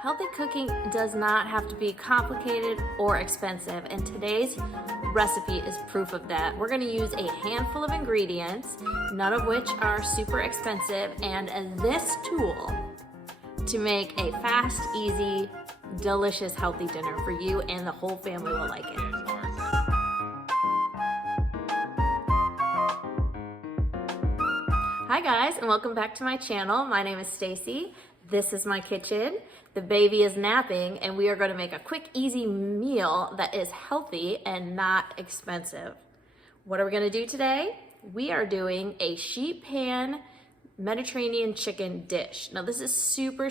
Healthy cooking does not have to be complicated or expensive, and today's recipe is proof of that. We're gonna use a handful of ingredients, none of which are super expensive, and this tool to make a fast, easy, delicious, healthy dinner for you, and the whole family will like it. Hi guys, and welcome back to my channel. My name is Stacy. This is my kitchen. The baby is napping, and we are going to make a quick, easy meal that is healthy and not expensive. What are we going to do today? We are doing a sheet pan Mediterranean chicken dish. Now this is super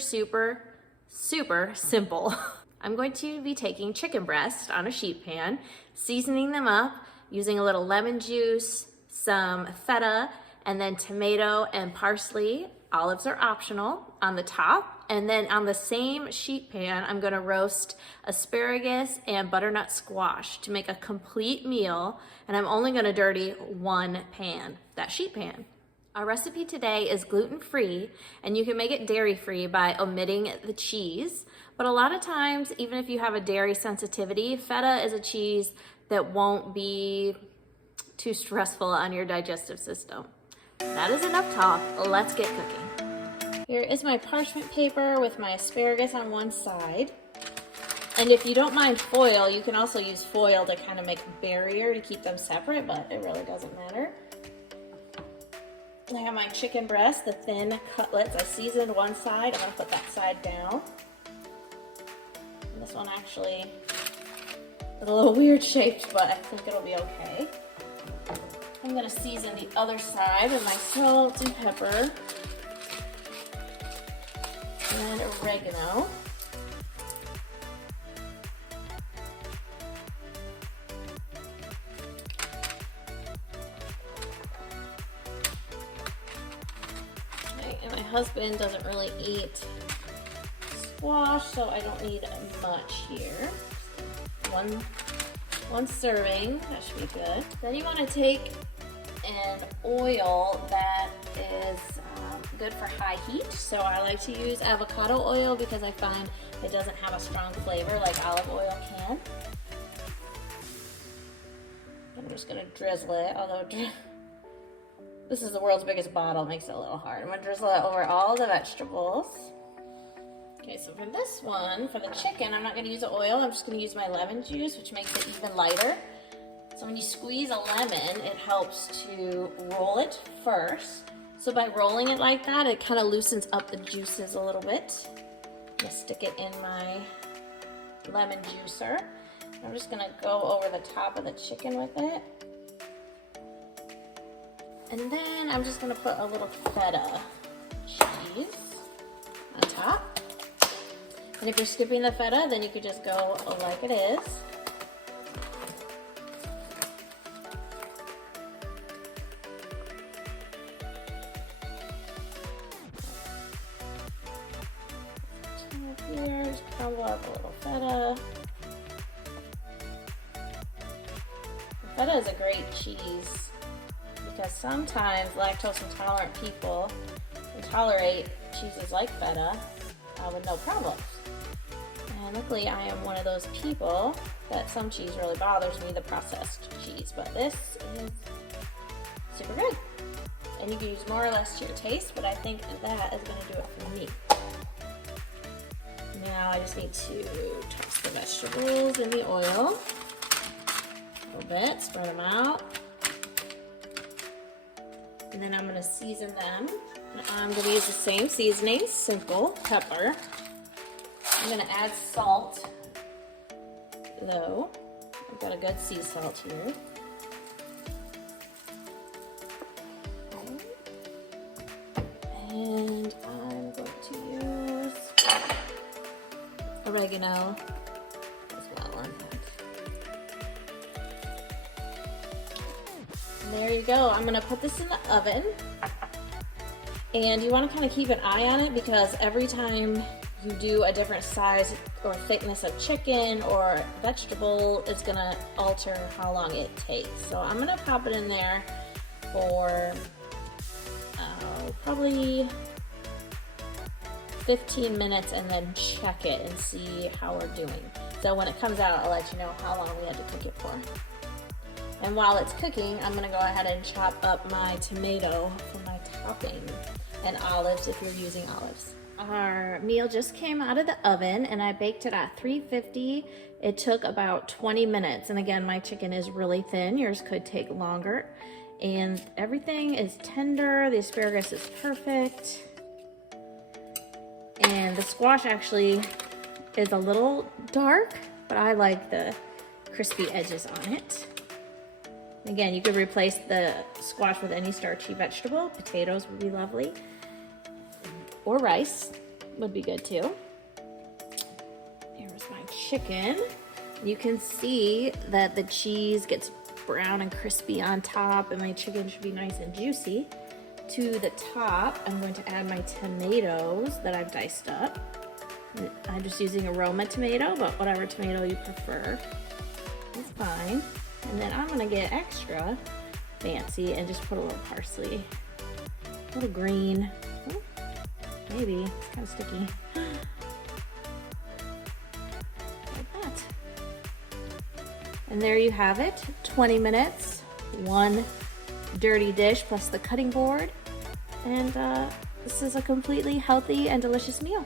simple. I'm going to be taking chicken breast on a sheet pan, seasoning them up using a little lemon juice, some feta, and then tomato and parsley. Olives are optional on the top. And then on the same sheet pan, I'm gonna roast asparagus and butternut squash to make a complete meal. And I'm only gonna dirty one pan, that sheet pan. Our recipe today is gluten-free, and you can make it dairy-free by omitting the cheese. But a lot of times, even if you have a dairy sensitivity, feta is a cheese that won't be too stressful on your digestive system. That is enough talk, let's get cooking. Here is my parchment paper with my asparagus on one side. And if you don't mind foil, you can also use foil to kind of make a barrier to keep them separate, but it really doesn't matter. I have my chicken breast, the thin cutlets. I seasoned one side, I'm gonna put that side down. And this one actually is a little weird shaped, but I think it'll be okay. I'm gonna season the other side with my salt and pepper and oregano. And my husband doesn't really eat squash, so I don't need much here. One serving, that should be good. Then you want to take an oil that is good for high heat. So I like to use avocado oil because I find it doesn't have a strong flavor like olive oil can. I'm just gonna drizzle it, although this is the world's biggest bottle, it makes it a little hard. I'm gonna drizzle it over all the vegetables. Okay, so for this one, for the chicken, I'm not gonna use the oil, I'm just gonna use my lemon juice, which makes it even lighter. So when you squeeze a lemon, it helps to roll it first. So by rolling it like that, it kind of loosens up the juices a little bit. I'm gonna stick it in my lemon juicer. I'm just gonna go over the top of the chicken with it. And then I'm just gonna put a little feta cheese on top. And if you're skipping the feta, then you could just go like it is. Here, just crumble up a little feta. Feta is a great cheese because sometimes lactose intolerant people can tolerate cheeses like feta with no problems. And luckily I am one of those people that some cheese really bothers me, the processed cheese, but this is super good. And you can use more or less to your taste, but I think that is going to do it for me. Now I just need to toss the vegetables in the oil a little bit, spread them out. And then I'm going to season them. I'm going to use the same seasoning, simple, pepper. I'm going to add salt, though. I've got a good sea salt here. And I'm going to use oregano as well on that. And there you go. I'm going to put this in the oven. And you want to kind of keep an eye on it because every time you do a different size or thickness of chicken or vegetable, it's going to alter how long it takes. So I'm going to pop it in there for probably 15 minutes and then check it and see how we're doing. So when it comes out, I'll let you know how long we had to cook it for. And while it's cooking, I'm gonna go ahead and chop up my tomato for my topping, and olives if you're using olives. Our meal just came out of the oven and I baked it at 350. It took about 20 minutes. And again, my chicken is really thin. Yours could take longer. And everything is tender. The asparagus is perfect. And the squash actually is a little dark, but I like the crispy edges on it. Again, you could replace the squash with any starchy vegetable. Potatoes would be lovely. Or rice would be good too. Here's my chicken. You can see that the cheese gets brown and crispy on top, and my chicken should be nice and juicy. To the top, I'm going to add my tomatoes that I've diced up. I'm just using a Roma tomato, but whatever tomato you prefer is fine. And then I'm gonna get extra fancy and just put a little parsley, a little green. Ooh, maybe, it's kind of sticky. Like that. And there you have it, 20 minutes, one dirty dish plus the cutting board. And this is a completely healthy and delicious meal.